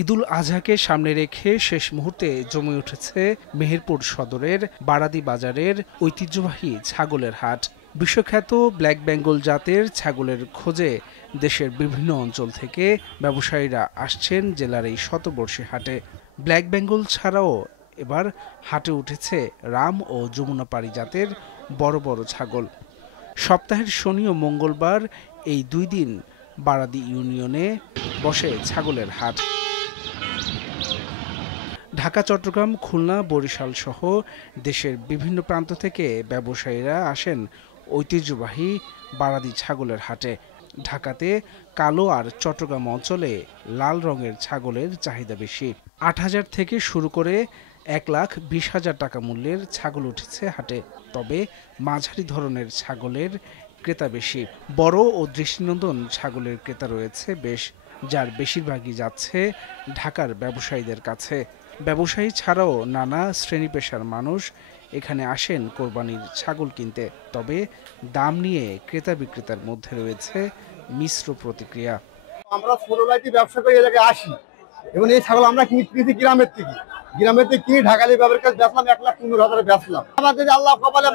ঈদুল আজহাকে সামনে রেখে শেষ মুহূর্তে জমে উঠেছে মেহেরপুর সদরের বারাদি বাজারের ঐতিহ্যবাহী ছাগলের হাট। বিশ্বখ্যাত ব্ল্যাক বেঙ্গল জাতের ছাগলের খোঁজে দেশের বিভিন্ন অঞ্চল থেকে ব্যবসায়ীরা আসছেন জেলার এই শতবর্ষী হাটে। ব্ল্যাক বেঙ্গল ছাড়াও এবার হাটে উঠেছে রাম ও যমুনাপাড়ি জাতের বড় বড় ছাগল। সপ্তাহের শনি ও মঙ্গলবার এই 2 দিন বারাদি ইউনিয়নে বসে ছাগলের হাট। ঢাকা, চট্টগ্রাম, খুলনা, বরিশাল সহ দেশের বিভিন্ন প্রান্ত থেকে ব্যবসায়ীরা আসেন ঐতিহ্যবাহী বারাদি ছাগলের হাটে। ঢাকাতে কালো আর চট্টগ্রাম অঞ্চলে লাল রঙের ছাগলের চাহিদা বেশি। 8,000 থেকে শুরু করে 1,20,000 টাকা মূল্যের ছাগল উঠেছে হাটে। তবে মাঝারি ধরনের ছাগলের ক্রেতা বেশি। বড় ও দৃষ্টিনন্দন ছাগলের ক্রেতা রয়েছে বেশ, যার বেশিরভাগই যাচ্ছে ঢাকার ব্যবসায়ীদের কাছে। ব্যবসায়ী ছাড়াও নানা শ্রেণী পেশার মানুষ এখানে আসেন কোরবানির ছাগল কিনতে। তবে দাম নিয়ে ক্রেতা বিক্রেতার মধ্যে রয়েছে মিশ্র প্রতিক্রিয়া। আমরা ছোটবেলায় ব্যবসা করে এলাকায় আসি এবং এই ছাগল আমরা কিনেছি গ্রামের থেকে কিনে ঢাকালি ব্যবসার কাছে বেচলাম 1,15,000 বেচলাম। আমাদের আল্লাহ কপালে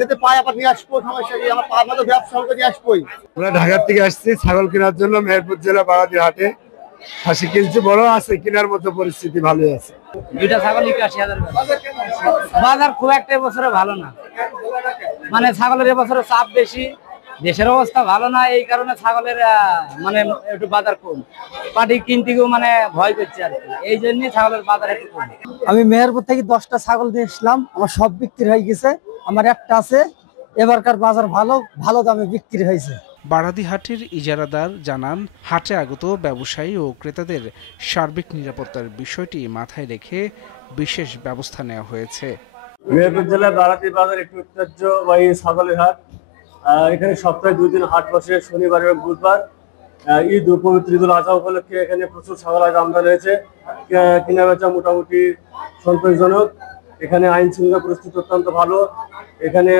যেতে পায় আবার নিয়ে আসবো, সমস্যা কি, আমার ব্যবসা নিয়ে আসবোই। আমরা ঢাকার থেকে আসছি ছাগল কেনার জন্য মেহেরপুর জেলা বারাদি হাটে। খাসি কিনছি, বড় আছে, কেনার মতো পরিস্থিতি ভালোই আছে। দুইটা ছাগল 81,000। বাজার খুব একটা এবছরে ভালো না, মানে ছাগলের এবছরে চাপ বেশি, দেশের অবস্থা ভালো না, এই কারণে ছাগলের মানে একটু বাজার কম। পাটি কিনতেও মানে ভয় করছে আর কি, এই জন্যই ছাগলের বাজার একটু কম। আমি মেহেরপুর থেকে 10টা ছাগল দিয়ে এসলাম, আমার সব বিক্রি হয়ে গেছে, আমার একটা আছে। এবারকার বাজার ভালো দামে বিক্রি হয়েছে। বারাদি হাটের ইজারাদার জানান, হাটে আগত ব্যবসায়ী ও ক্রেতাদের সার্বিক নিরাপত্তার বিষয়টি মাথায় রেখে বিশেষ ব্যবস্থা নেওয়া হয়েছে। মেহেরপুর জেলার বারাদি বাজার একটি ঐতিহ্যবাহী ছাগলের হাট। এখানে সপ্তাহে 2 দিন হাট বসে, শনিবার এবং বুধবার। পবিত্র ঈদুল আজহা উপলক্ষে এখানে প্রচুর ছাগল আমদানি হয়েছে। কেনা বেচা মোটামুটি সন্তোষজনক। এখানে আইন শৃঙ্খলা পরিস্থিতি অত্যন্ত ভালো। এখানে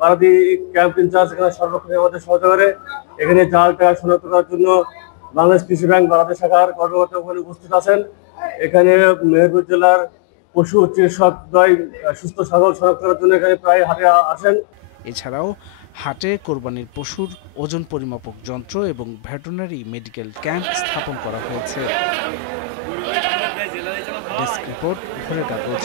বারাদি ক্যাম্প ইনচার্জ এখানে সর্বক্ষণ আমাদের সহযোগিতা করে। এখানে জাল টাকা শনাক্ত করার জন্য বাংলাদেশ কৃষি ব্যাংক বারাদি শাখার কর্মকর্তা ওখানে উপস্থিত আছেন। এখানে মেহেরপুর জেলার পশু চিকিৎসকদ্বয় সুস্থ ছাগল শনাক্ত করার জন্য এখানে প্রায় হাটে আসেন। এছাড়াও হাটে কোরবানির পশুর ওজন পরিমাপক যন্ত্র এবং ভেটেরিনারি মেডিকেল ক্যাম্প স্থাপন করা হয়েছে। ডেস্ক রিপোর্ট, ভোরের কাগজ।